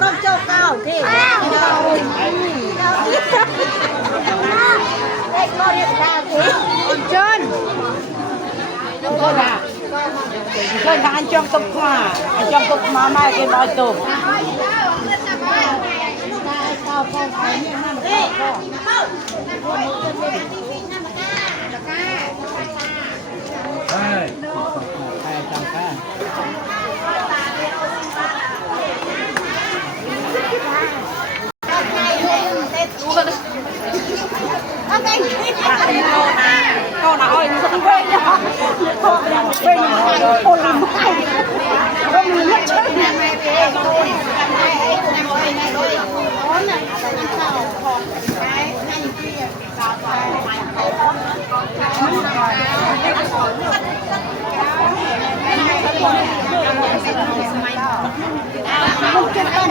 con châu cao thế con trơn con là anh trong tục mà mai cái bao tôm con nào ơi không quên đó quên con làm con mình mất chết không chết con